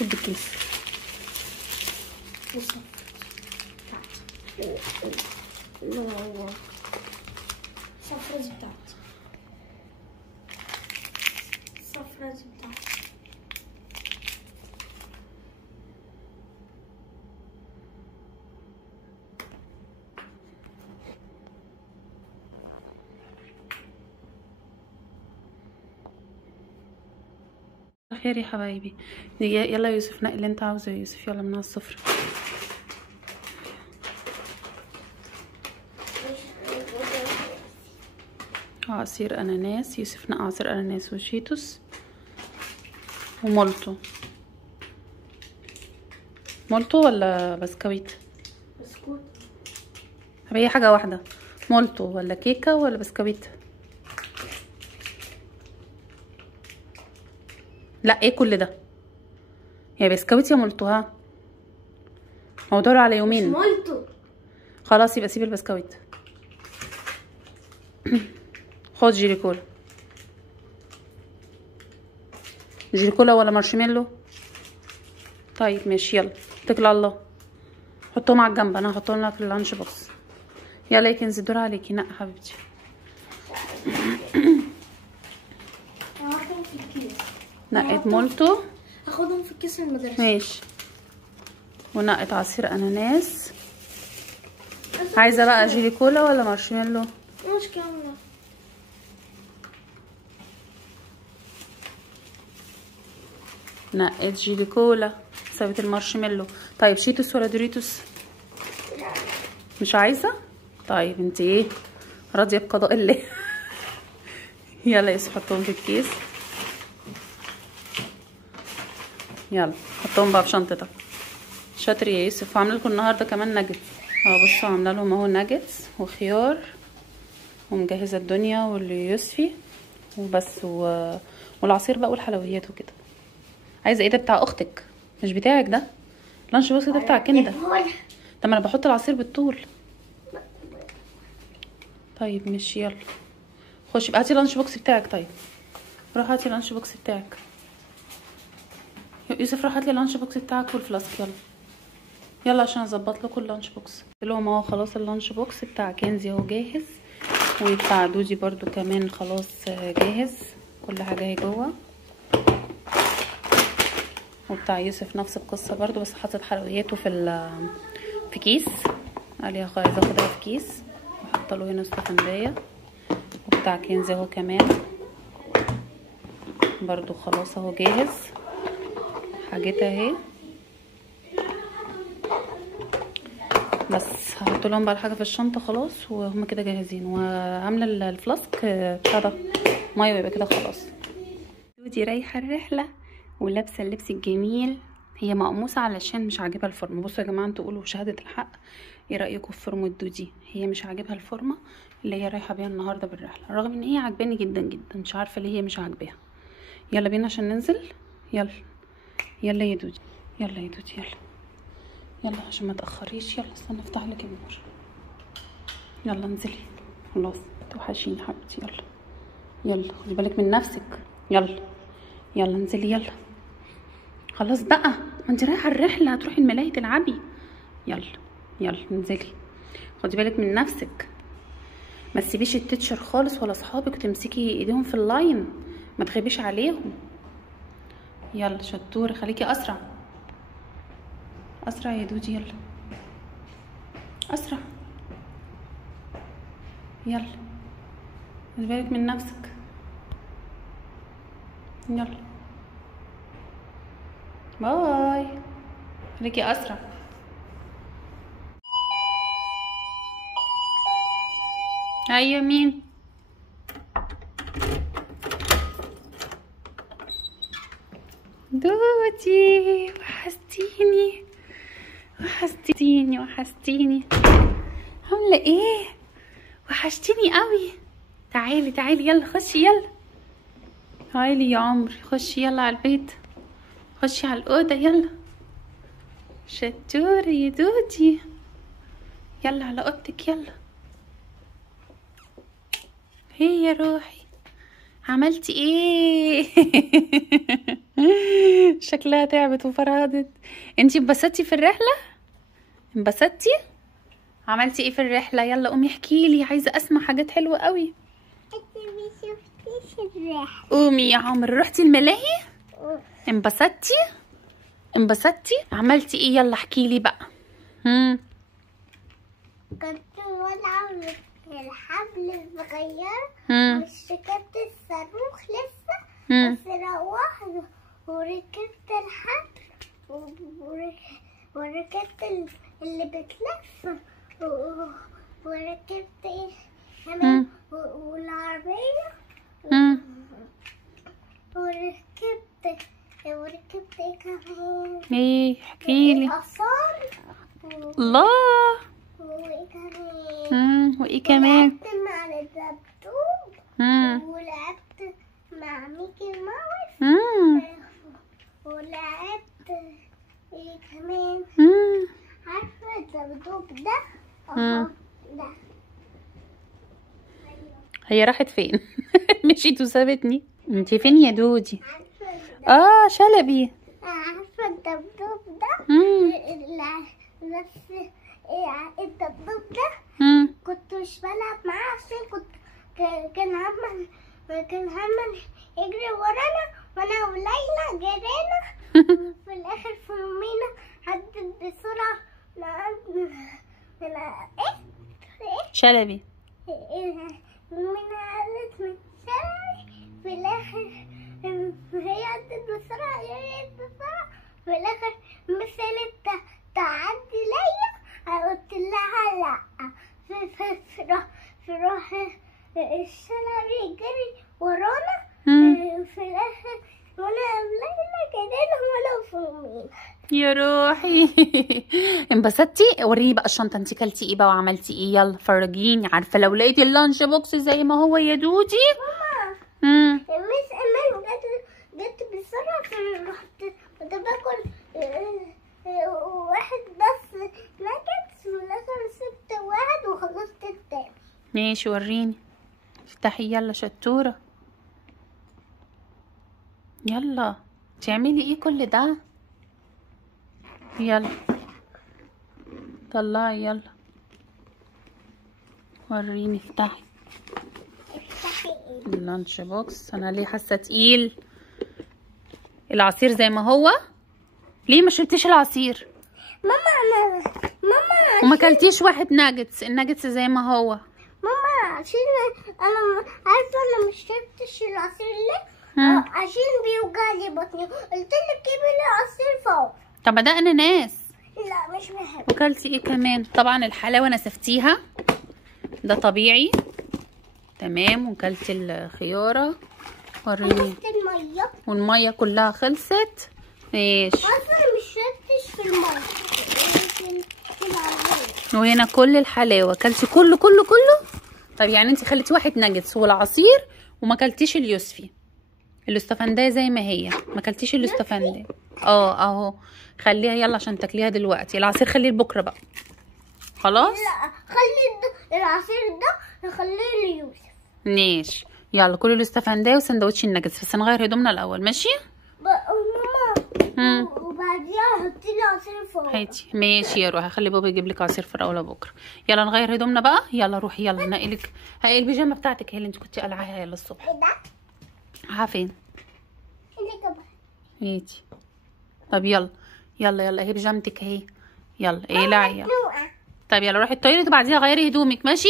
شد الكيس. الصفرة دي بتاعتي. الصفرة دي بتاعتي. خير يا حبايبي. يلا يا يوسف نقي اللي انت عاوزه يا يوسف. يلا من على السفرة. عصير اناناس. يوسف نقى عصير اناناس وشيتوس ومولتو. مولتو ولا بسكويت؟ بسكوت. طب هي حاجة واحدة، مولتو ولا كيكة ولا بسكويت؟ لا ايه كل ده؟ يا بسكويت يا مولتو. ها هو دور على يومين. مش مولتو. خلاص يبقى سيب البسكويت. خد جيلي كولا. جيلي كولا ولا مارشميلو؟ طيب ماشي يلا اتكل على الله. حطهم على الجنب، انا هحطهم لك في اللانش بوكس. يلا يا كنزي الدور عليكي. نقي حبيبتي. هاخدهم في الكيس. نقيت مولتو. هاخدهم في كيس المدرسة. ماشي. ونقيت عصير اناناس. عايزه بقى جيلي كولا ولا مارشميلو؟ مش كاملة. نقيت جيلي كولا. سويت المارشميلو. طيب شيتوس ولا دوريتوس؟ مش عايزه. طيب انت ايه راضيه بقضاء الله؟ يلا يا يوسف حطهم في الكيس. يلا حطهم بقى في شنطتك. شاطر يا يوسف. وعامله لكم النهارده كمان ناجتس. بصوا عامله لهم اهو ناجتس وخيار ومجهزه الدنيا واليوسفي وبس والعصير بقى والحلويات وكده. عايزه ايه ده؟ بتاع اختك مش بتاعك ده. لانش بوكس ده بتاعك انت. طب ما انا بحط العصير بالطول. طيب ماشي يلا خش بقى هاتي اللانش بوكس بتاعك. طيب روح هاتي اللانش بوكس بتاعك. يوسف روح هاتلي اللانش بوكس بتاعك والفلاسك. يلا يلا عشان اظبط لكم اللانش بوكس. قلت لهم اهو خلاص اللانش بوكس بتاع كنزي اهو جاهز، وبتاع دودي برضو كمان خلاص جاهز. كل حاجه اهي جوه. وبتاع يوسف نفس القصه برضو، بس حاطط حلوياته في كيس. قال لي عايزه اخدها في كيس وحاطه له هنا استفنديه. وبتاع كنزي اهو كمان برضو خلاص اهو جاهز. حاجتها اهي. بس هحط لهم بقى الحاجه في الشنطه خلاص وهم كده جاهزين. وعامله الفلاسك بتاع ده ميه ويبقى كده خلاص. دودي رايحه الرحله ولابسه اللبس الجميل. هي مقموصه علشان مش عاجبها الفورمه. بصوا يا جماعه انتوا قولوا شهاده الحق، ايه رايكم في فورمه دودي؟ هي مش عاجبها الفورمه اللي هي رايحه بيها النهارده بالرحله، رغم ان هي عاجباني جدا جدا. مش عارفه ليه هي مش عاجباها. يلا بينا عشان ننزل. يلا يلا يا دودي. يلا يا دودي يلا يلا عشان ما تاخريش. يلا استنى افتح لك النور. يلا انزلي خلاص توحشيني حبيبتي. يلا يلا خدي بالك من نفسك. يلا يلا انزلي يلا خلاص بقى. ما انت رايحه الرحله هتروحي الملاهي تلعبي. يلا يلا انزلي خدي بالك من نفسك. ما تسيبيش التتشر خالص ولا اصحابك وتمسكي ايديهم في اللاين، ما تخيبيش عليهم. يلا شطوره خليكي اسرع. اسرع يا دودي. يلا اسرع. يلا خدي بالك من نفسك. يلا باي. خليكي اسرع. ايوه مين؟ دودي وحشتيني وحشتيني وحشتيني. عامله ايه؟ وحشتيني قوي. تعالي تعالي يلا خشي. يلا تعالي يا عمري خشي يلا على البيت. خشي على الاوضه يلا. شطوره يا دودي. يلا على اوضتك يلا. هي يا روحي عملتي ايه؟ شكلها تعبت وفرهدت. انتي انبسطتي في الرحله؟ انبسطتي؟ عملتي ايه في الرحله؟ يلا قومي احكي لي، عايزه اسمع حاجات حلوه قوي. انت ما شفتيش الرحلة. قومي يا عمر، رحتي الملاهي؟ انبسطتي؟ انبسطتي؟ عملتي ايه؟ يلا احكي لي بقى. كنت بلعب الحبل الصغير، مم. مش ركبت الصاروخ لسه، مم. بس روحت وركبت الحبل وركبت اللي بتلف وركبت ايه كمان والعربية مم. وركبت ايه كمان؟ ايه؟ احكي لي. الآثار الله. وايه كمان؟ وايه كمان؟ ولعبت مع الدبدوب ولعبت مع ميكي ماوس ولعبت ايه كمان؟ عارفة الدبدوب ده؟ ده هي راحت فين؟ مشيت وسابتني. انتي فين يا دودي؟ عارفة شلبي. عارفة الدبدوب ده؟ بس الدبدوب ده كنت مش بلعب معاه عشان كان عمال يجري ورانا وانا وليلى جرينا في الاخر فهمينا عدت بسرعة من شلبي. من قالت من شلبي في الاخر هي عدت بسرعة في الاخر مثلت تعدي ليا، قلت لها لا. في روح الشلبي جري ورانا في الاخر وانا ليلى جرينا وانا وفهمينا. يا روحي. انبسطتي؟ وريني بقى الشنطه، انتي كلتي ايه بقى وعملتي ايه؟ يلا فرجيني. عارفه لو لقيتي اللانش بوكس زي ما هو يا دودي. ماما مس امان جت بسرعه، رحت كنت باكل واحد بس ناجتس، في الاخر سبت واحد وخلصت التاني. ماشي وريني. افتحي يلا شطوره. يلا تعملي ايه كل ده؟ يلا طلعي يلا وريني. افتحي اللانش بوكس. انا ليه حاسه تقيل؟ العصير زي ما هو؟ ليه ما شربتيش العصير؟ ماما وما كلتيش واحد ناجتس؟ الناجتس زي ما هو. ماما عشان انا عارفه انا مش شربتش العصير ليه؟ عشان بيوجعلي بطني، قلت لك جيبي لي عصير فوق. طب ده اناناس. لا مش بحب. وكلتي ايه كمان؟ طبعا الحلاوه نسفتيها، ده طبيعي. تمام. وكلتي الخياره. وريني. خلصت الميه والميه كلها خلصت. ماشي. اصلا مش شربتش في الميه في العربيه. وهنا كل الحلاوه كلتي كله كله كله. طب يعني انت خليتي واحد ناجتس والعصير وما كلتيش اليوسفي. الاستفندية زي ما هي، ما كلتيش الاستفندية. اهو خليها يلا عشان تاكليها دلوقتي. العصير خليه لبكره بقى. خلاص. لا خلي العصير ده نخليه ليوسف. ماشي. يلا كلوا الاستفندية وسندوتش الناجتس، بس نغير هدومنا الاول. ماشي. ماما وبعديها حطي لي عصير فوق. هاتي. ماشي يا روحي، هخلي بابا يجيب لك عصير فراوله بكره. يلا نغير هدومنا بقى. يلا روحي يلا نقلك. هاي البيجامه بتاعتك هي اللي انت كنتي قلعاها يلا الصبح. ايه ده؟ ها فين؟ اللي جابها. هاتي. طب يلا يلا اهي بيجامتك اهي. يلا اقلعي يلا. طب يلا روحي التويليت وبعديها غيري هدومك. ماشي.